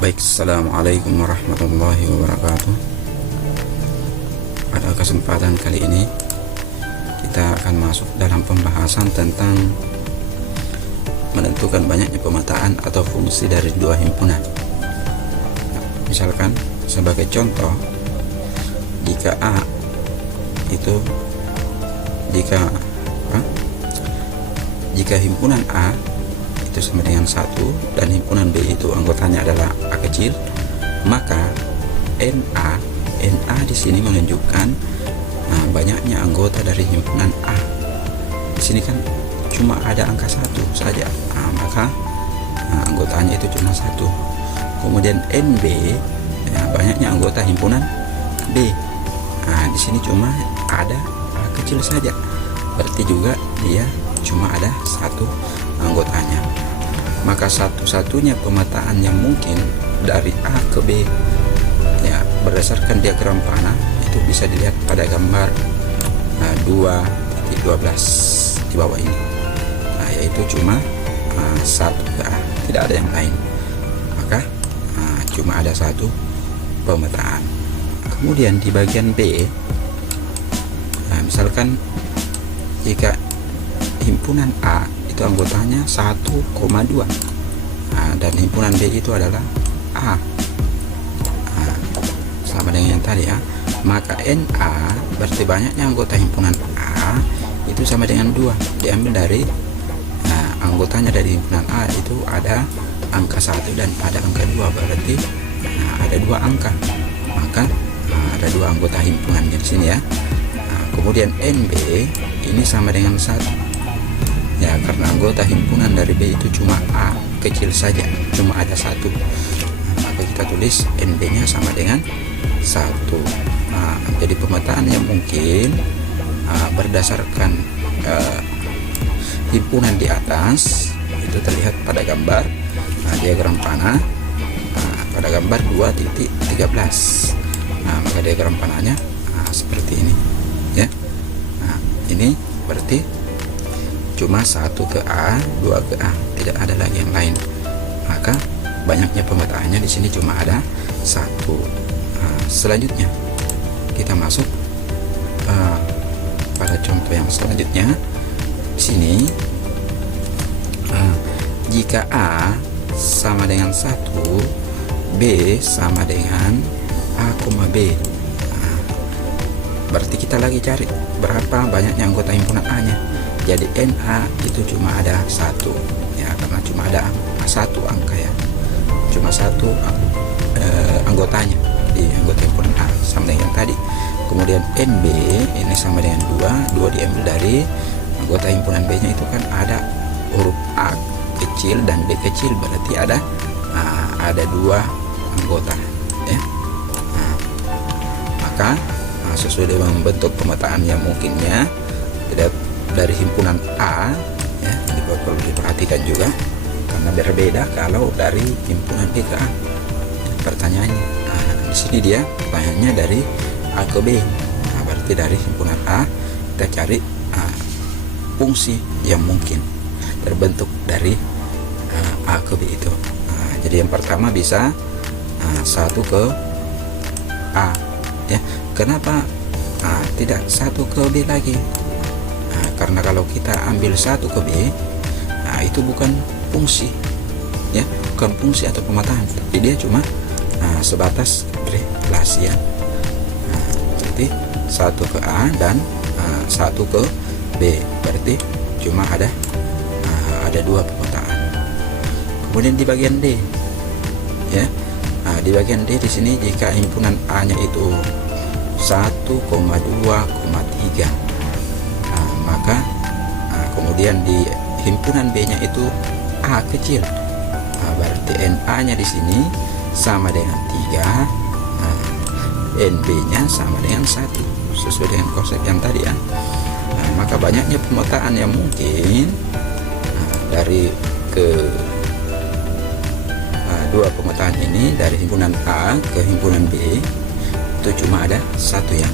Baik, assalamualaikum warahmatullahi wabarakatuh. Pada kesempatan kali ini kita akan masuk dalam pembahasan tentang menentukan banyaknya pemetaan atau fungsi dari dua himpunan. Misalkan sebagai contoh, jika A itu jika himpunan A itu sama dengan 1 dan himpunan B itu anggotanya adalah A kecil, maka NA di sini menunjukkan banyaknya anggota dari himpunan A. Di sini kan cuma ada angka 1 saja, maka anggotanya itu cuma 1. Kemudian NB, banyaknya anggota himpunan B. Di sini cuma ada A kecil saja, berarti juga dia cuma ada 1 anggotanya. Maka satu-satunya pemetaan yang mungkin dari A ke B, ya, berdasarkan diagram panah itu bisa dilihat pada gambar 2.12 di bawah ini, yaitu cuma 1 ke A, tidak ada yang lain. Maka cuma ada 1 pemetaan. Kemudian di bagian B, misalkan jika himpunan A itu anggotanya 1,2, dan himpunan B itu adalah A, sama dengan yang tadi, ya, maka NA berarti banyaknya anggota himpunan A itu sama dengan 2, diambil dari anggotanya dari himpunan A itu ada angka 1 dan ada angka 2, berarti ada 2 angka, maka ada 2 anggota himpunannya di sini, ya. Kemudian NB ini sama dengan 1, ya, karena anggota himpunan dari B itu cuma A kecil saja, cuma ada 1, maka kita tulis NB nya sama dengan 1. Jadi pemetaan yang mungkin berdasarkan himpunan di atas itu terlihat pada gambar diagram panah, pada gambar 2.13. Maka diagram panahnya seperti ini, ya. Ini berarti cuma 1 ke A, 2 ke A, tidak ada lagi yang lain. Maka banyaknya pemetaannya di sini cuma ada 1. Selanjutnya kita masuk pada contoh yang selanjutnya. Di sini jika A sama dengan 1, B sama dengan A, B, berarti kita lagi cari berapa banyaknya anggota himpunan A nya. Jadi NA itu cuma ada 1, ya, karena cuma ada 1 angka, ya, cuma 1 anggotanya di anggota himpunan A sama dengan yang tadi. Kemudian NB ini sama dengan 2 diambil dari anggota himpunan B nya itu kan ada huruf A kecil dan B kecil, berarti ada 2 anggota, ya. Maka sesuai dengan bentuk pemetaan yang mungkinnya tidak dari himpunan A, ya, ini perlu diperhatikan juga karena berbeda kalau dari himpunan B ke A. Pertanyaannya, di sini dia pertanyaannya dari A ke B, berarti dari himpunan A kita cari fungsi yang mungkin terbentuk dari A ke B itu. Jadi yang pertama bisa 1 ke A, ya. Kenapa tidak 1 ke B lagi? Karena kalau kita ambil 1 ke B, itu bukan fungsi, ya, bukan fungsi atau pemetaan, tapi dia cuma sebatas relasi, ya. Jadi 1 ke A dan 1 ke B, berarti cuma ada 2 pemetaan. Kemudian di bagian D, ya, di bagian D di sini jika himpunan A nya itu 1,2,3, maka kemudian di himpunan B nya itu A kecil, berarti NA nya di sini sama dengan 3, NB nya sama dengan 1, sesuai dengan konsep yang tadi, ya. Maka banyaknya pemetaan yang mungkin dari dua pemetaan ini, dari himpunan A ke himpunan B, itu cuma ada 1, ya,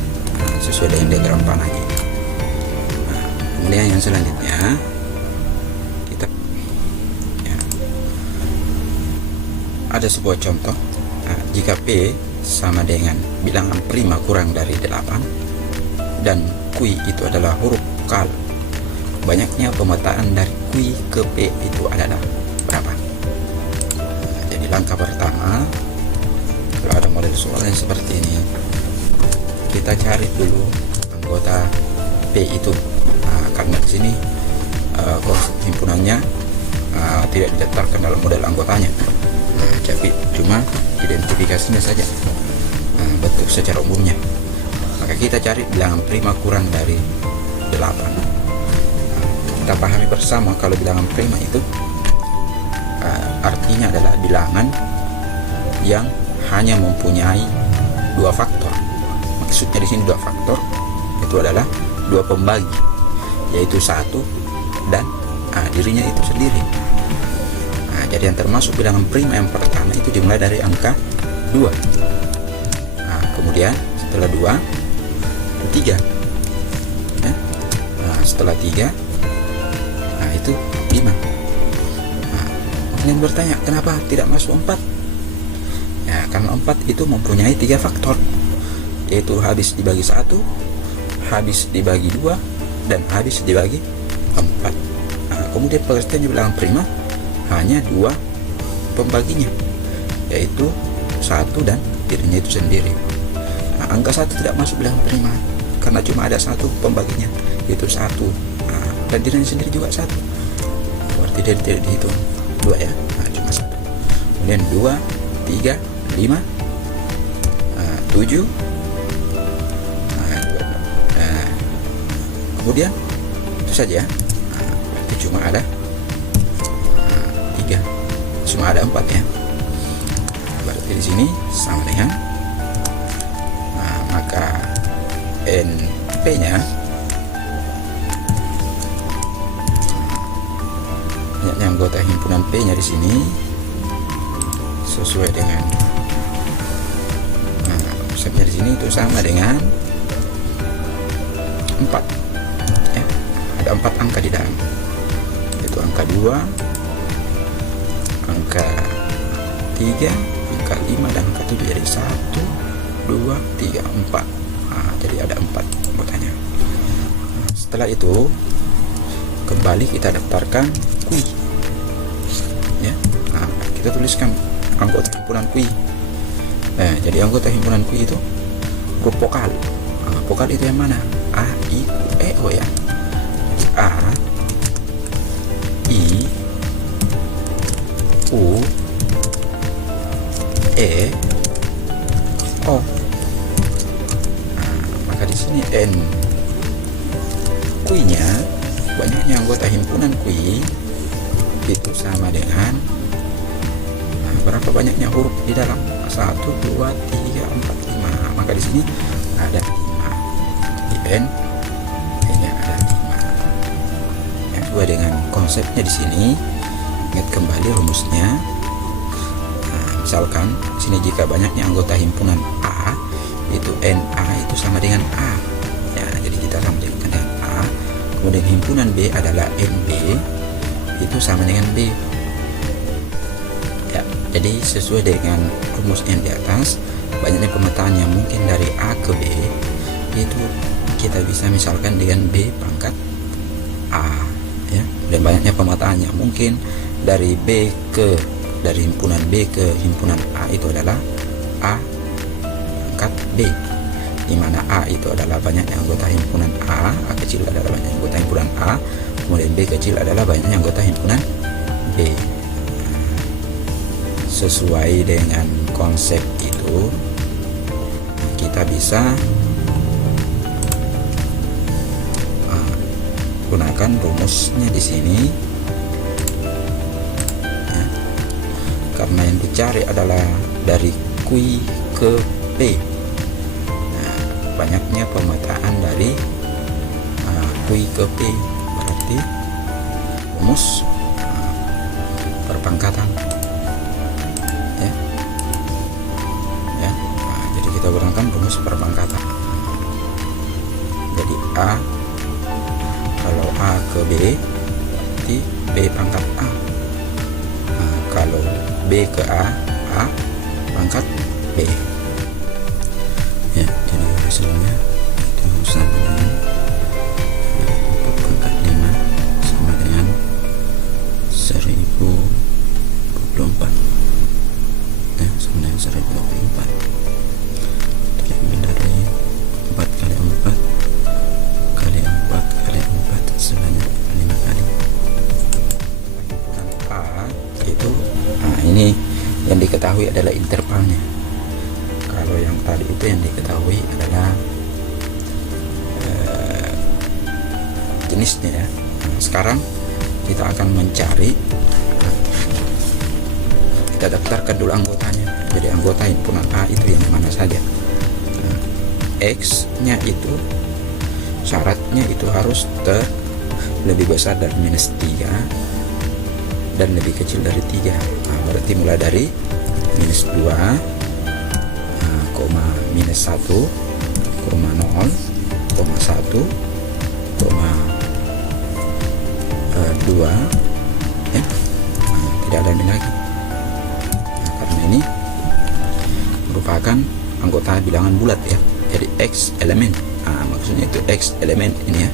sesuai dengan diagram panahnya. Kemudian yang selanjutnya kita, ya, ada sebuah contoh. Jika P sama dengan bilangan prima kurang dari 8 dan Q itu adalah huruf vokal, banyaknya pemetaan dari Q ke P itu adalah berapa? Jadi langkah pertama, kalau ada model soal yang seperti ini, kita cari dulu anggota P itu. Karena di sini konsep himpunannya tidak didaftarkan dalam model anggotanya, tapi cuma identifikasinya saja, bentuk secara umumnya. Maka kita cari bilangan prima kurang dari 8. Kita pahami bersama kalau bilangan prima itu artinya adalah bilangan yang hanya mempunyai 2 faktor. Maksudnya di sini 2 faktor itu adalah 2 pembagi, yaitu 1 dan dirinya itu sendiri. Jadi yang termasuk bilangan prima yang pertama itu dimulai dari angka 2. Kemudian setelah 2 itu 3 ya. Setelah 3 itu 5. Kalian bertanya kenapa tidak masuk 4? Ya, karena 4 itu mempunyai 3 faktor, yaitu habis dibagi 1, habis dibagi 2, dan habis dibagi 4. Kemudian pengertiannya bilangan prima hanya 2 pembaginya, yaitu 1 dan dirinya itu sendiri. Angka 1 tidak masuk bilangan prima karena cuma ada 1 pembaginya, yaitu 1, dan dirinya sendiri juga 1. Berarti dia tidak dihitung 2 ya, cuma 1. Kemudian 2, 3, 5, 7, kemudian itu saja. Berarti cuma ada 3, cuma ada 4 ya. Berarti di sini sama dengan maka NP-nya banyaknya anggota himpunan P-nya di sini sesuai dengan konsepnya di sini itu sama dengan 4 ya. Ada 4 angka di dalam, yaitu angka 2, angka 3, angka 5, dan angka 7. Jadi 1, 2, 3, 4. Jadi ada 4 anggotanya. Setelah itu kembali kita daftarkan Q ya. Kita tuliskan anggota himpunan Q. Jadi anggota himpunan Q itu grup vokal. Vokal itu yang mana? A, I, U, E, O ya. Jadi A, I, U, E, O. Maka di sini N Q-nya, banyaknya anggota himpunan Q itu sama dengan berapa banyaknya huruf di dalam? 1, 2, 3, 4, 5. Maka di sini ada 5. Di N ini ada 5. Yang sesuai dengan konsepnya di sini. Ingat kembali rumusnya. Misalkan di sini jika banyaknya anggota himpunan A itu NA itu sama dengan A ya, jadi kita sama dengan A. Kemudian himpunan B adalah NB itu sama dengan B ya. Jadi sesuai dengan rumus yang di atas, banyaknya pemetaan yang mungkin dari A ke B itu kita bisa misalkan dengan B pangkat A ya. Dan banyaknya pemetaan yang mungkin dari himpunan B ke himpunan A itu adalah A pangkat B, di mana A itu adalah banyaknya anggota himpunan A kecil adalah banyaknya anggota himpunan A, kemudian B kecil adalah banyaknya anggota himpunan B. Sesuai dengan konsep itu kita bisa gunakan rumusnya di sini ya. Karena yang dicari adalah dari Q ke P. Banyaknya pemetaan dari Q ke P, berarti rumus perpangkatan ya. Jadi kita gunakan rumus perpangkatan. Jadi A, kalau A ke B berarti B pangkat A. Kalau B ke A A pangkat B. Ya, ini hasilnya itu sama dengan 4 pangkat 5 sama dengan 1024. Ya, sama dengan 1024. Diambil dari 4 kali 4 kali 4 kali 4 sebanyak 5 kali. Himpunan A itu, ini yang diketahui adalah intervalnya. Kalau yang tadi itu yang diketahui adalah jenisnya ya. Sekarang kita akan mencari, kita daftarkan dulu anggotanya. Jadi anggota himpunan A itu yang mana saja. X nya itu syaratnya itu harus lebih besar dari -3 dan lebih kecil dari 3. Berarti mulai dari -2, koma -1, koma 0, koma 1, koma 2 ya. Tidak ada ini lagi. Karena ini merupakan anggota bilangan bulat ya. Jadi X elemen. Maksudnya itu X elemen ini ya.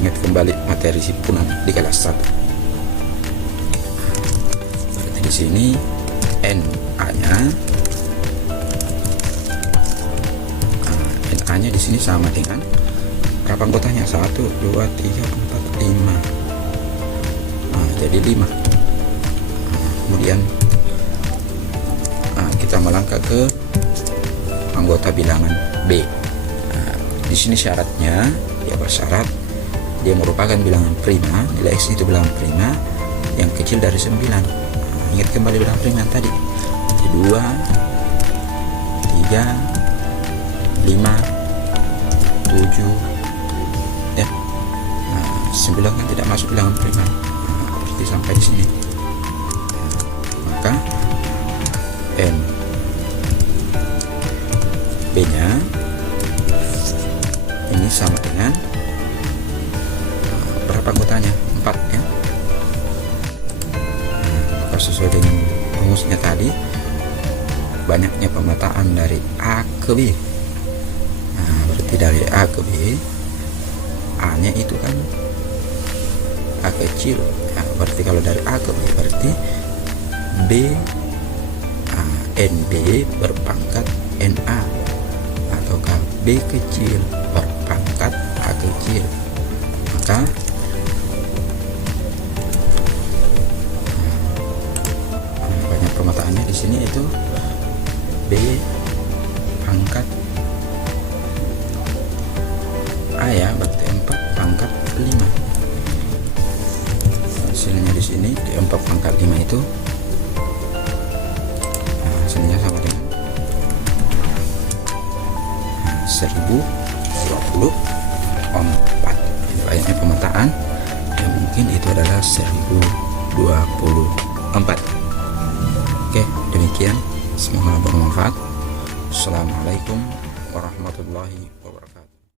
Ingat kembali materi himpunan di kelas 1. Berarti di sini NA-nya NA-nya di sini sama dengan berapa anggotanya? 1 2 3 4 5. Jadi 5. Kemudian kita melangkah ke anggota bilangan B. Di sini syaratnya dia bersyarat dia merupakan bilangan prima, nilai X itu bilangan prima yang kecil dari 9. Ingat kembali bilangan prima yang tadi. Jadi 2, 3, 5, 7 ya. 9 kan tidak masuk bilangan prima. Berarti sampai di sini. Maka N B-nya ini sama dengan berapa anggotanya? 4 ya. Maka sesuai dengan rumusnya tadi, banyaknya pemetaan dari A ke B. Berarti dari A ke B, A nya itu kan A kecil. Berarti kalau dari A ke B berarti B NB berpangkat NA, ataukah B kecil berpangkat A kecil. Maka banyak permataannya di sini itu B pangkat A ya, berarti 4 pangkat 5. Hasilnya di sini di 4 pangkat 5 itu hasilnya sama dengan 1024. Banyaknya pemetaan yang mungkin itu adalah 1024. Oke, demikian, semoga bermanfaat. Assalamualaikum warahmatullahi wabarakatuh.